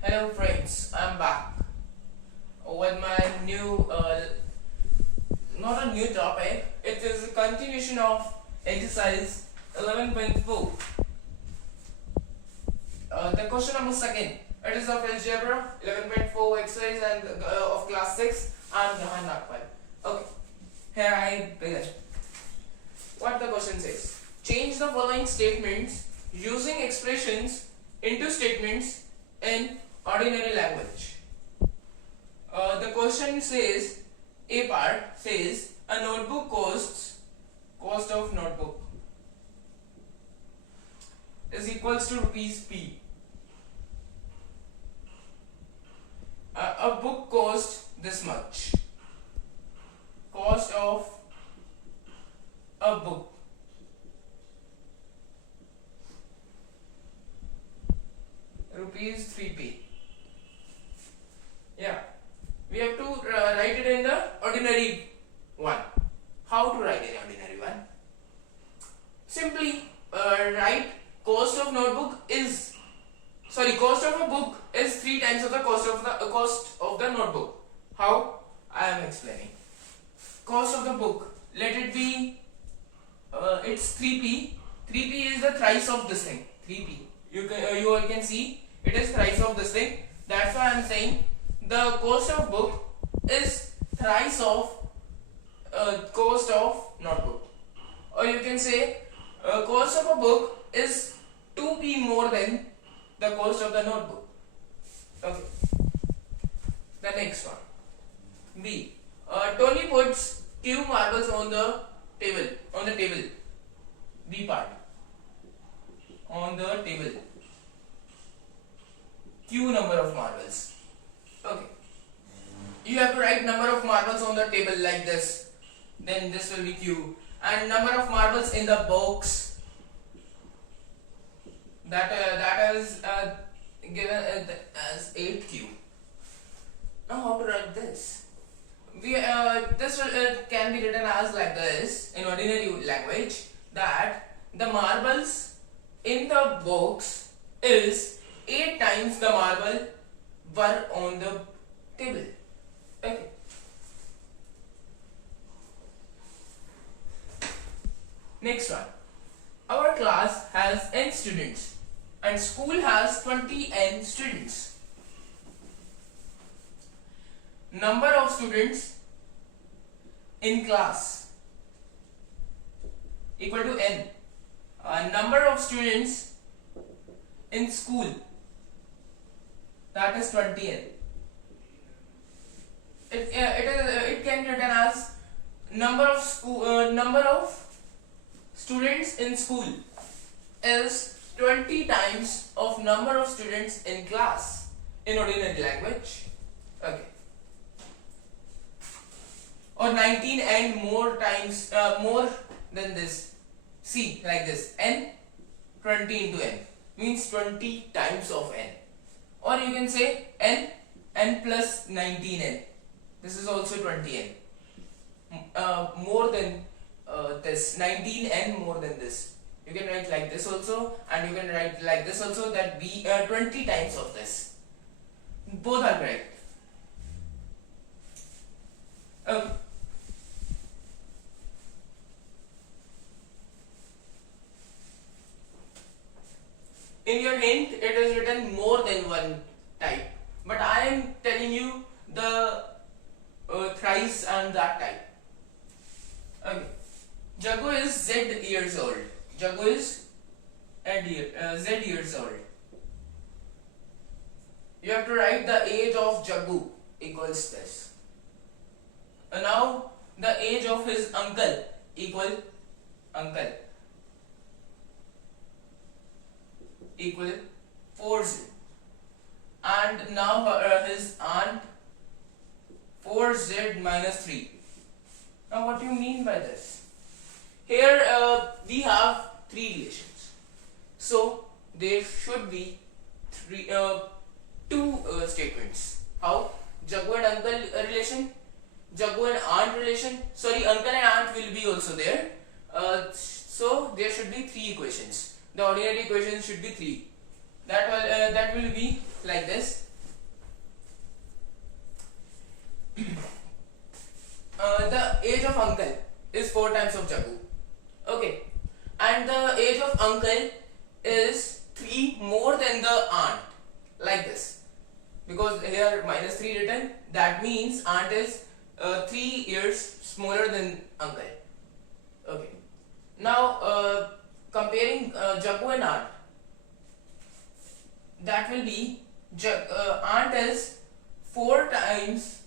Hello friends, I'm back with my new, not a new topic, it is a continuation of exercise 11.4. The question number second, it is of algebra 11.4 exercise and of class 6. I'm Jahan Nagpal. Okay, here I begin. What the question says, change the following statements using expressions into statements in ordinary language. The question says, A part says a notebook cost of notebook is equals to rupees P. A book cost this much. Cost of a book rupees 3p. Yeah, we have to write it in the ordinary one. How to write in ordinary one? Simply write cost of notebook is cost of a book is 3 times of the cost of the notebook. How? I am explaining. Cost of the book, let it be it's 3p. 3p is the thrice of this thing. 3p. You all can see it is thrice of this thing. That's why I am saying the cost of book is thrice of cost of notebook. Or you can say cost of a book is 2p more than the cost of the notebook. Okay. The next one. B. Tony puts Q marbles on the table. B part. On the table. Q number of marbles. Okay. You have to write number of marbles on the table like this. Then this will be Q. And number of marbles in the box. That is given as 8Q. Now how to write this? This can be written as like this in ordinary language, that the marbles in the box is 8 times the marble were on the table. Okay. Next one. Our class has n students and school has 20n students. Number of students in class equal to n. Number of students in school, that is 20n. It can be written as number of students in school is 20 times of number of students in class in ordinary language. Okay. Or 19 and more times more than this. See, like this, n 20 into n means 20 times of n. Or you can say n plus 19n. This is also 20n. More than this 19n more than this. You can write like this also, and you can write like this also, that be 20 times of this. Both are correct. Okay. In your hint, it is written more than one type, but I am telling you the thrice and that type. Okay. Jagu is Z years old. Jagu is Z years old. You have to write the age of Jagu equals this. Now the age of his uncle equal 4z, and now his aunt 4z minus 3. Now what do you mean by this? Here we have 3 relations, so there should be 2 statements. How? Jagu and uncle relation, Jagu and aunt relation. Sorry, uncle and aunt will be also there. So there should be 3 equations. The ordinary equation should be 3. That will be like this. the age of uncle is 4 times of Jagu. Okay, and the age of uncle is 3 more than the aunt, like this. Because here -3 written, that means aunt is 3 years smaller than uncle. Okay, now comparing Jagu and aunt, that will be aunt is 4 times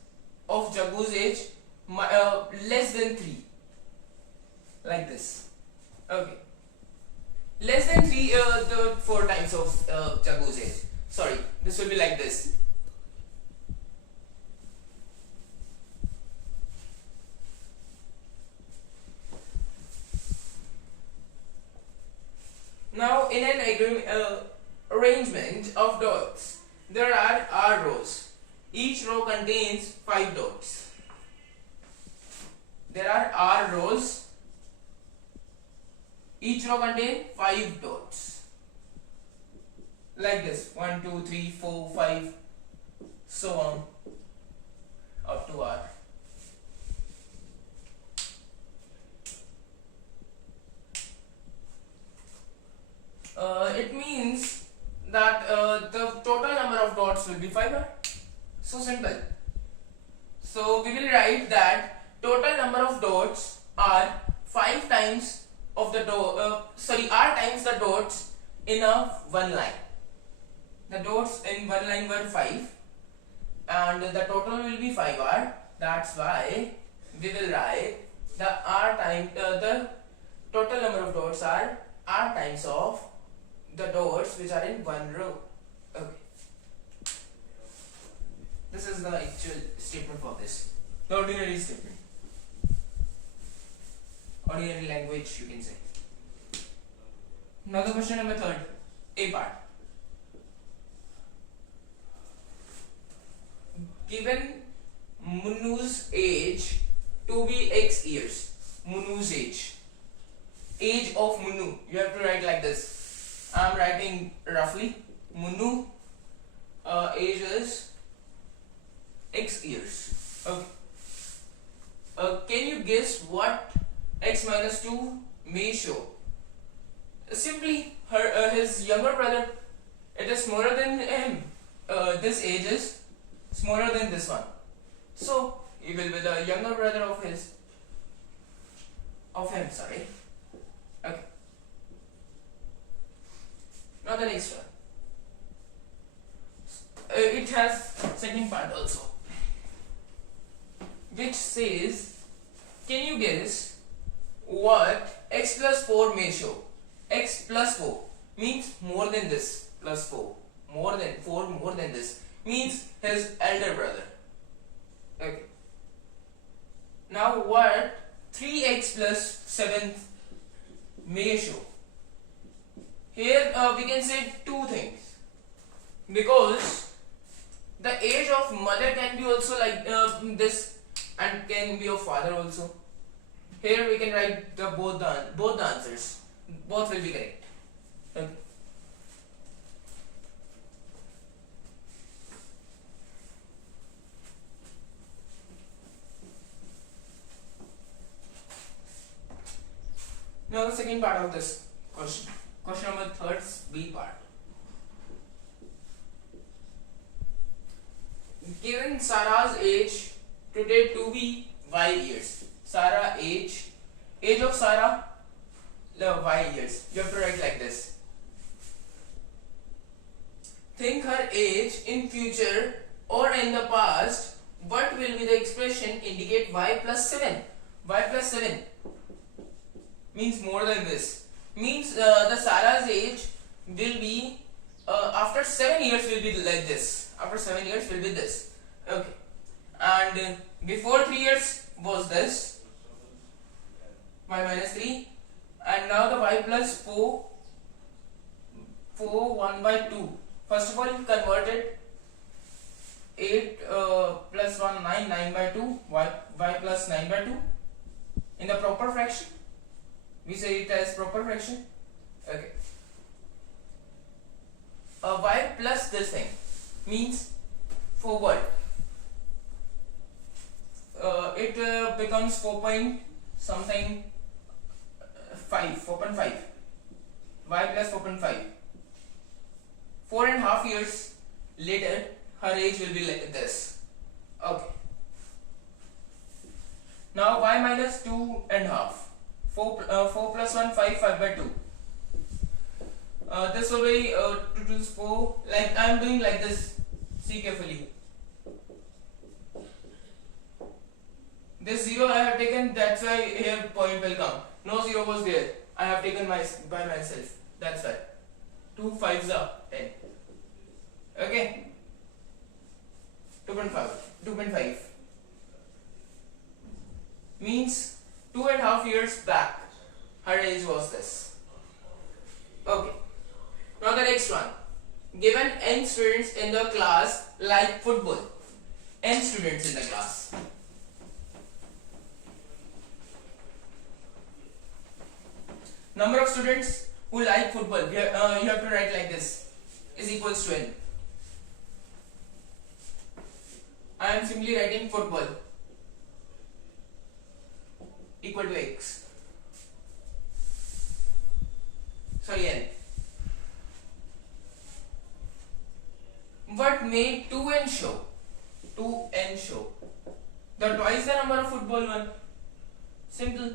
of Jagu's age, less than 3, like this. Okay, less than 3, the 4 times of Jagu's age. Sorry, this will be like this. Now, in an arrangement of dots, there are R rows. Each row contains 5 dots. There are R rows. Each row contains 5 dots. Like this. 1, 2, 3, 4, 5, so on, up to R. It means that the total number of dots will be 5. So simple. So we will write that total number of dots are 5 times of the R times the dots in a one line. The dots in one line were 5, and the total will be 5R. That's why we will write the R times the total number of dots are R times of the dots which are in one row. Okay. This is the actual statement for this. The ordinary statement. Ordinary language, you can say. Now the question number 3, A part. Given Munu's age to be X years. Munu's age. Age of Munu. You have to write like this. I am writing roughly. Munu age is X years. Okay. Can you guess what X minus 2 may show? Simply his younger brother, it is smaller than him. This age is smaller than this one. So he will be the younger brother of him, sorry. Okay. Now the next one. It has second part also, which says, can you guess what X plus 4 may show? X plus 4 means more than this, plus 4, more than 4, more than this, means his elder brother. Okay. Now what 3x plus 7 may show? Here we can say 2 things, because the age of mother can be also like this, and can be of father also. Here we can write the both the answers. Both will be correct. Okay. Now the second part of this question. Question number 3, B part. Given Sarah's age today to be Y years. Sarah age of Sarah, Y years. You have to write like this. Think her age in future or in the past. What will be the expression indicate Y plus 7? Y plus 7 means more than this. Means the Sarah's age will be after 7 years will be like this. After 7 years will be this. Okay. And before 3 years was this. Y minus 3. And now the Y plus 4. 1 by 2. First of all, convert it. 8 plus 1, 9. 9 by 2. Y plus 9 by 2. In the proper fraction. We say it as proper fraction. Okay. Y plus this thing means forward. it becomes 4 point something 5, 4.5. Y plus 4.5. 4.5 years later, her age will be like this. Okay. Now y minus 2.5. 4 plus 1, 5, 5 by 2. This will be 2 to the 4. Like I am doing like this. See carefully. This 0 I have taken, that's why here point will come. No 0 was there. I have taken by myself. That's why. 2 5s are 10. Okay. 2.5. 2.5 means 2.5 years back her age was this. Okay. Now the next one. Given n students in the class like football. N students in the class. Number of students who like football, you have to write like this, is equals to n. I am simply writing football equal to x. Sorry, n. What may 2n show? 2n show. The twice the number of football one. Simple.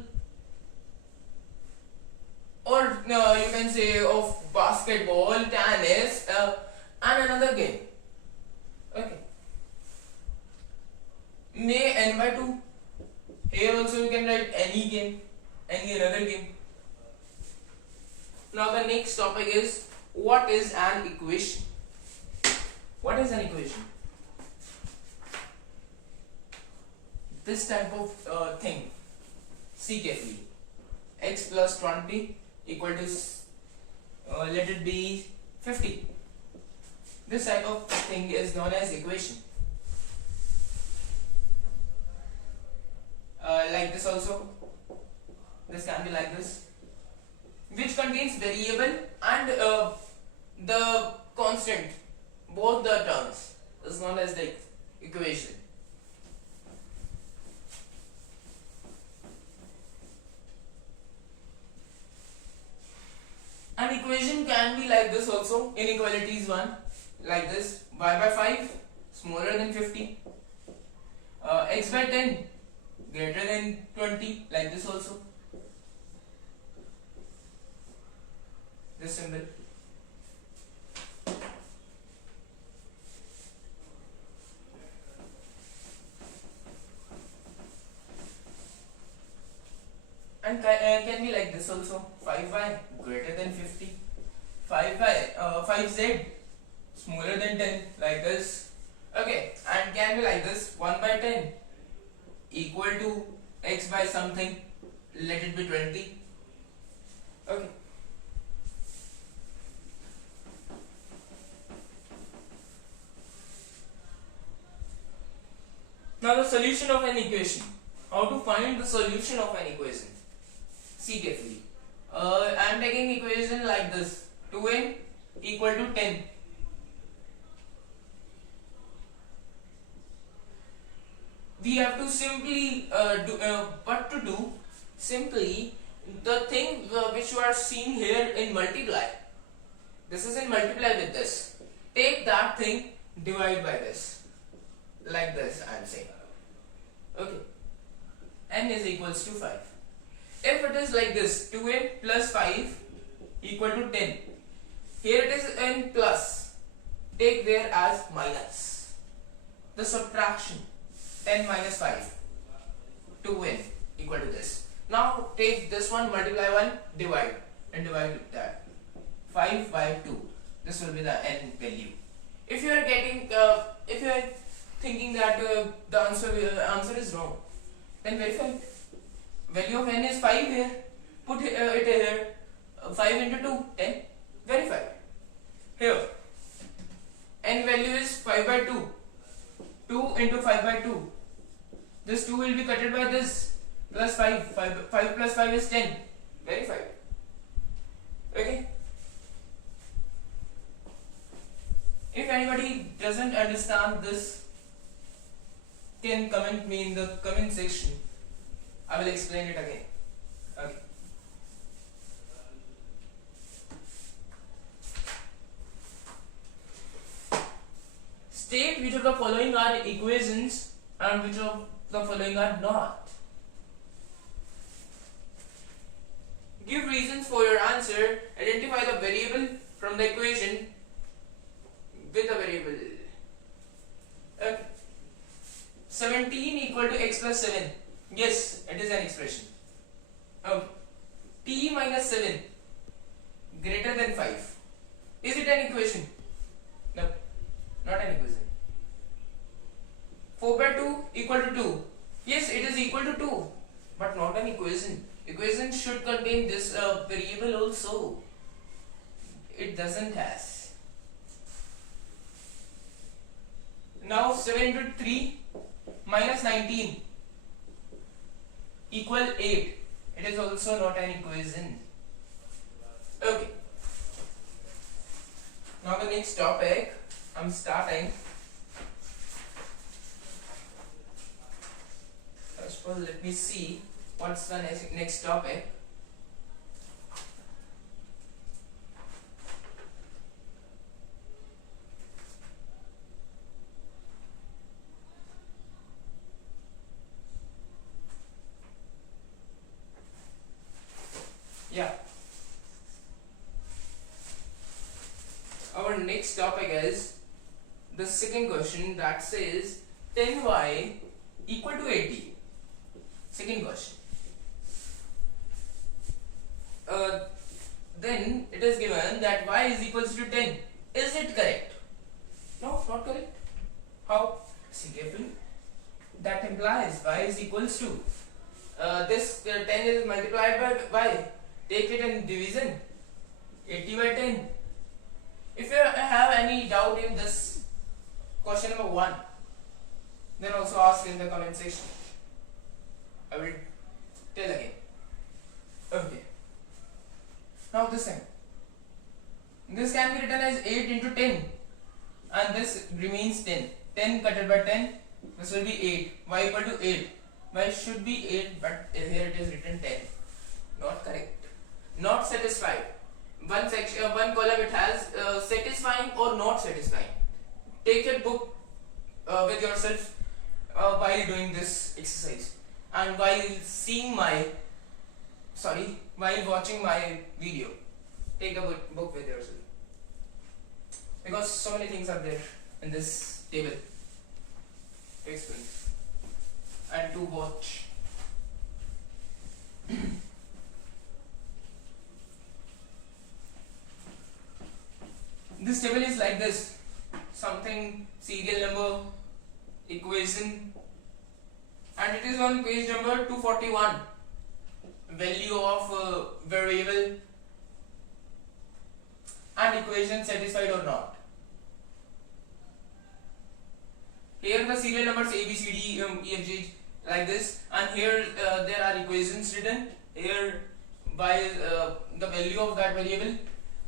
Or you can say of basketball, tennis, and another game. Okay. May n by 2. Here also you can write any game, any another game. Now the next topic is, what is an equation? What is an equation? This type of thing. See carefully. X plus 20 equal to let it be 50. This type of thing is known as equation. Like this also. This can be like this, which contains variable and the constant. Both the terms is known as the equation. An equation can be like this also. Inequalities 1, like this. Y by 5 smaller than 50. X by 10 greater than 20, like this also. This symbol. And can be like this also. 5y greater than 50. 5z smaller than 10, like this. Okay, and can be like this. 1 by 10 equal to x by something, let it be 20. Okay. Now the solution of an equation. How to find the solution of an equation? See carefully. I am taking equation like this. 2n equal to 10. We have to simply what to do? Simply the thing which you are seeing here in multiply. This is in multiply with this. Take that thing, divide by this. Like this I am saying. Okay. N is equals to 5. If it is like this, 2n plus 5 equal to 10. Here it is n plus. Take there as minus. The subtraction. 10 minus 5. 2n equal to this. Now take this one, multiply 1, divide. And divide with that. 5 by 2. This will be the n value. If you are getting, if you are thinking that the answer is wrong, then verify it. Value of n is 5 here. Put it here. 5 into 2, 10. Verify. Here. N value is 5 by 2. 2 into 5 by 2. This 2 will be cutted by this. Plus 5. 5 plus 5 is 10. Verify. Okay. If anybody doesn't understand this, can comment me in the comment section. I will explain it again. Okay. State which of the following are equations and which of the following are not. Give reasons for your answer. Identify the variable from the equation with a variable. 17 equal to x plus 7. Yes, it is an expression. Okay. T minus 7 greater than 5. Is it an equation? No, not an equation. 4 by 2 equal to 2. Yes, it is equal to 2, but not an equation. Equation should contain this variable also. It doesn't has. Now 7 into 3 minus 19 equal 8. It is also not an equation. Okay. Now the next topic I'm starting. First of all, let me see what's the next topic. Yeah. Our next topic is the second question that says 10y equal to 80. Second question. Then it is given that y is equals to 10. Is it correct? No, not correct. How? See carefully. That implies y is equals to this 10 is multiplied by y. Take it in division. 80 by 10. If you have any doubt in this question number 1, then also ask in the comment section. I will tell again. Okay. Now this thing. This can be written as 8 into 10 and this remains 10. 10 cutted by 10, this will be 8. Y equal to 8. Y should be 8, but here it is written 10. Not correct. Not satisfied. One section, one column it has satisfying or not satisfying. Take your book with yourself while doing this exercise and while watching my video. Take a book with yourself because so many things are there in this table to explain and to watch. This table is like this: something, serial number, equation, and it is on page number 241. Value of variable and equation satisfied or not. Here the serial numbers A, B, C, D, E, F, G like this, and here there are equations written. Here by the value of that variable.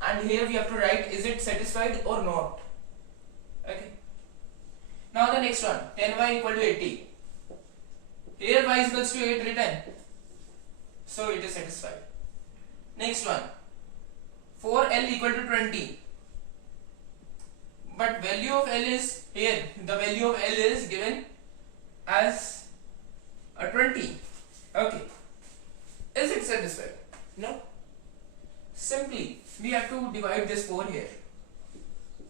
And here we have to write is it satisfied or not. Okay. Now the next one, 10y equal to 80. Here y is equals to 8 written, so it is satisfied. Next one, 4l equal to 20. But value of l is here. The value of l is given as a 20. Okay. Is it satisfied? No. Simply we have to divide this 4 here.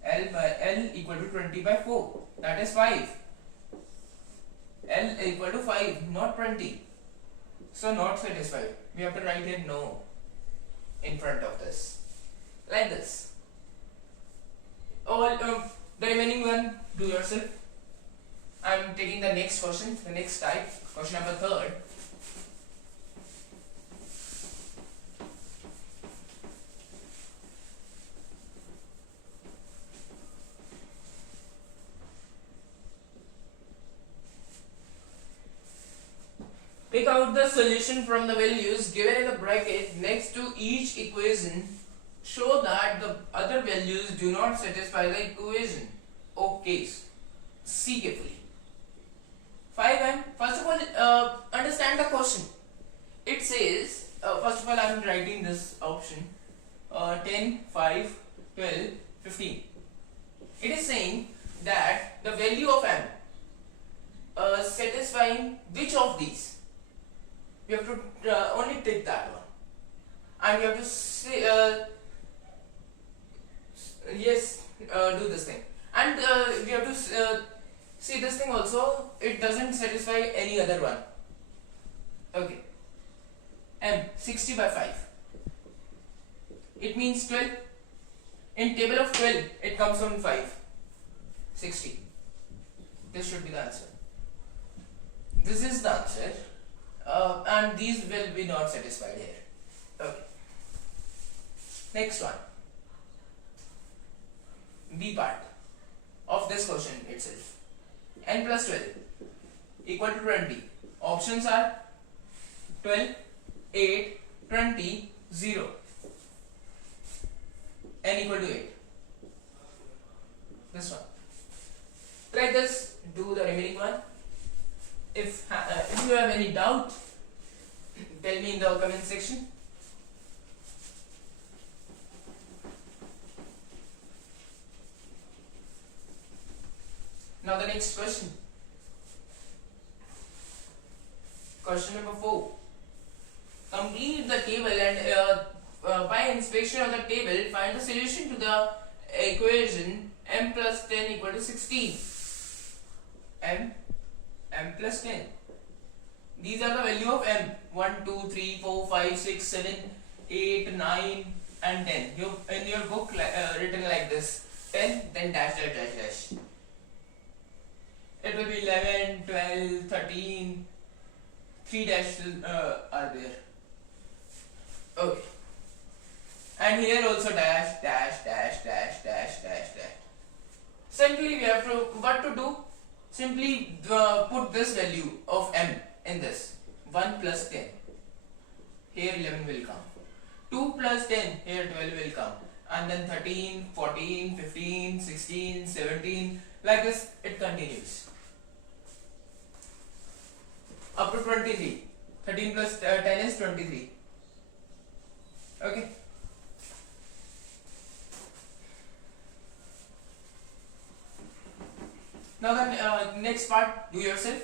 L equal to 20 by 4. That is 5. L equal to 5, not 20. So not satisfied. We have to write here no in front of this. Like this. All the remaining one do yourself. I am taking the next question, the next type, question number 3rd. Pick out the solution from the values given in the bracket next to each equation. Show that the other values do not satisfy the equation. Okay, see carefully. 5m. First of all, understand the question. It says, first of all, I am writing this option 10, 5, 12, 15. It is saying that the value of m satisfying which of these? You have to only take that one, and you have to say yes, do this thing, and we have to see this thing also. It doesn't satisfy any other one. Okay, m 60 by 5. It means 12. In table of 12, it comes from 5. 60. This should be the answer. This is the answer, and these will be not satisfied here. Okay. Next one. B part of this question itself. N plus 12 equal to 20. Options are 12, 8, 20, 0. N equal to 8. This one. Try this. Do the remaining one. If you have any doubt, tell me in the comment section. Now the next question. Question number 4. Complete the table and by inspection of the table, find the solution to the equation m plus 10 equal to 16. m plus 10. These are the value of m. 1, 2, 3, 4, 5, 6, 7, 8, 9 and 10. You in your book written like this. 10, then dash dash dash dash. It will be 11, 12, 13. 3 dashes are there. Okay. And here also dash dash dash dash dash dash dash. Simply we have to what to do? Simply put this value of m in this. 1 plus 10. Here 11 will come. 2 plus 10. Here 12 will come. And then 13, 14, 15, 16, 17. Like this it continues. Up to 23. 13 plus 10 is 23. Okay. Now the next part, do yourself.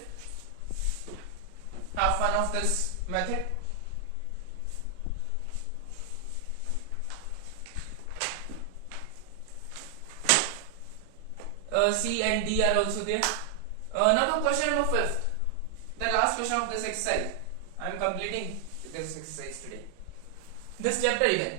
Have fun of this method. C and D are also there. Now the question number 5th. The last question of this exercise. I am completing this exercise today. This chapter even.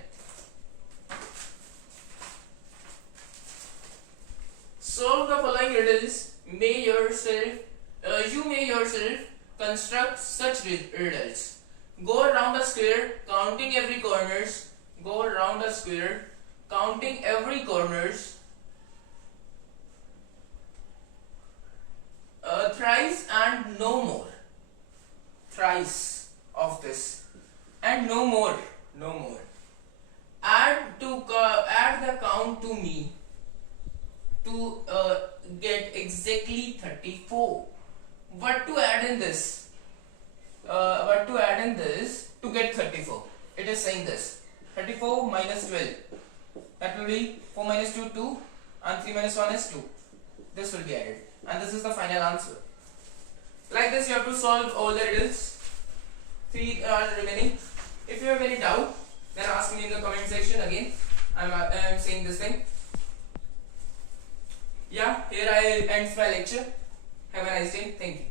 Solve the following riddles. You may yourself construct such riddles. Go around a square, counting every corners. Go around a square, counting every corners. Thrice and no more. Thrice of this and no more. No more. Add the count to me to get exactly 34. What to add in this? What to add in this to get 34? It is saying this. 34 minus 12. That will be 4 minus 2, 2, and 3 minus 1 is 2. This will be added. And this is the final answer. Like this you have to solve all the riddles. 3 are remaining. If you have any doubt, then ask me in the comment section again. I am saying this thing. Yeah, here I ends my lecture. Have a nice day. Thank you.